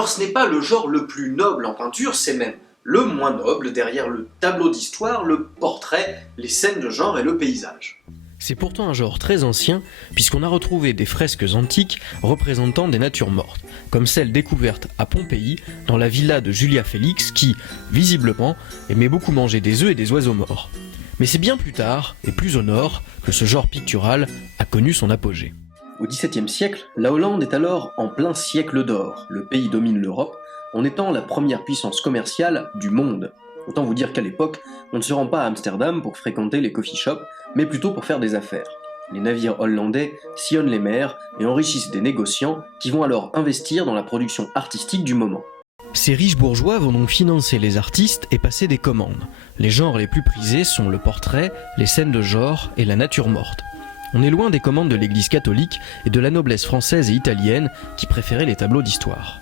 Alors ce n'est pas le genre le plus noble en peinture, c'est même le moins noble derrière le tableau d'histoire, le portrait, les scènes de genre et le paysage. C'est pourtant un genre très ancien, puisqu'on a retrouvé des fresques antiques représentant des natures mortes, comme celle découverte à Pompéi, dans la villa de Julia Félix, qui, visiblement, aimait beaucoup manger des œufs et des oiseaux morts. Mais c'est bien plus tard, et plus au nord, que ce genre pictural a connu son apogée. Au XVIIe siècle, la Hollande est alors en plein siècle d'or. Le pays domine l'Europe, en étant la première puissance commerciale du monde. Autant vous dire qu'à l'époque, on ne se rend pas à Amsterdam pour fréquenter les coffee shops, mais plutôt pour faire des affaires. Les navires hollandais sillonnent les mers et enrichissent des négociants qui vont alors investir dans la production artistique du moment. Ces riches bourgeois vont donc financer les artistes et passer des commandes. Les genres les plus prisés sont le portrait, les scènes de genre et la nature morte. On est loin des commandes de l'église catholique et de la noblesse française et italienne qui préféraient les tableaux d'histoire.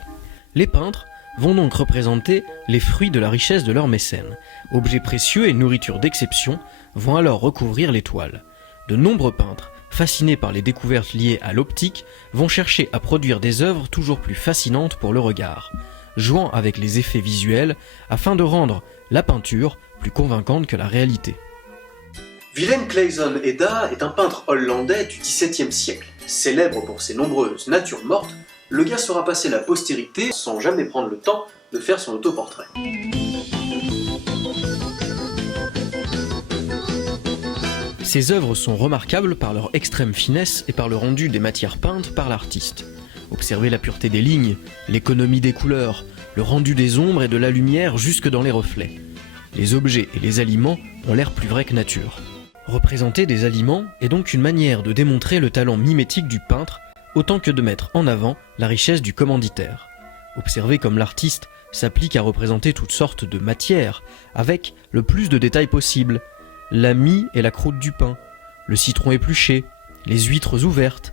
Les peintres vont donc représenter les fruits de la richesse de leurs mécènes. Objets précieux et nourriture d'exception vont alors recouvrir les toiles. De nombreux peintres, fascinés par les découvertes liées à l'optique, vont chercher à produire des œuvres toujours plus fascinantes pour le regard, jouant avec les effets visuels afin de rendre la peinture plus convaincante que la réalité. Willem Claesson Edda est un peintre hollandais du XVIIe siècle. Célèbre pour ses nombreuses natures mortes, le gars sera passé la postérité sans jamais prendre le temps de faire son autoportrait. Ces œuvres sont remarquables par leur extrême finesse et par le rendu des matières peintes par l'artiste. Observez la pureté des lignes, l'économie des couleurs, le rendu des ombres et de la lumière jusque dans les reflets. Les objets et les aliments ont l'air plus vrais que nature. Représenter des aliments est donc une manière de démontrer le talent mimétique du peintre, autant que de mettre en avant la richesse du commanditaire. Observez comme l'artiste s'applique à représenter toutes sortes de matières, avec le plus de détails possible. La mie et la croûte du pain, le citron épluché, les huîtres ouvertes.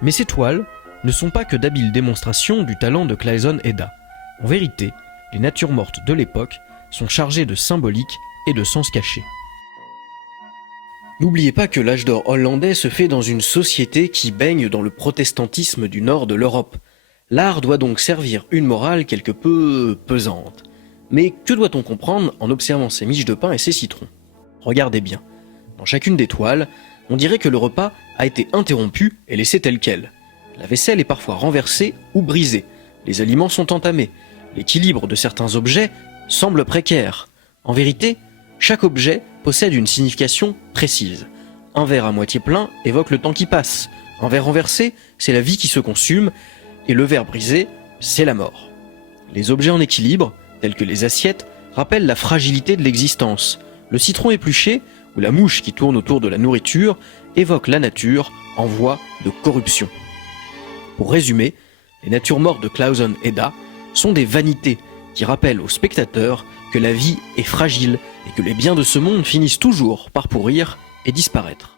Mais ces toiles ne sont pas que d'habiles démonstrations du talent de Claesson Edda. En vérité, les natures mortes de l'époque sont chargées de symbolique et de sens cachés. N'oubliez pas que l'âge d'or hollandais se fait dans une société qui baigne dans le protestantisme du nord de l'Europe. L'art doit donc servir une morale quelque peu pesante. Mais que doit-on comprendre en observant ces miches de pain et ces citrons ? Regardez bien. Dans chacune des toiles, on dirait que le repas a été interrompu et laissé tel quel. La vaisselle est parfois renversée ou brisée. Les aliments sont entamés. L'équilibre de certains objets semble précaire. En vérité, chaque objet possède une signification précise. Un verre à moitié plein évoque le temps qui passe. Un verre renversé, c'est la vie qui se consume. Et le verre brisé, c'est la mort. Les objets en équilibre, tels que les assiettes, rappellent la fragilité de l'existence. Le citron épluché, ou la mouche qui tourne autour de la nourriture, évoque la nature en voie de corruption. Pour résumer, les natures mortes de Claesson Edda sont des vanités qui rappellent aux spectateurs que la vie est fragile et que les biens de ce monde finissent toujours par pourrir et disparaître.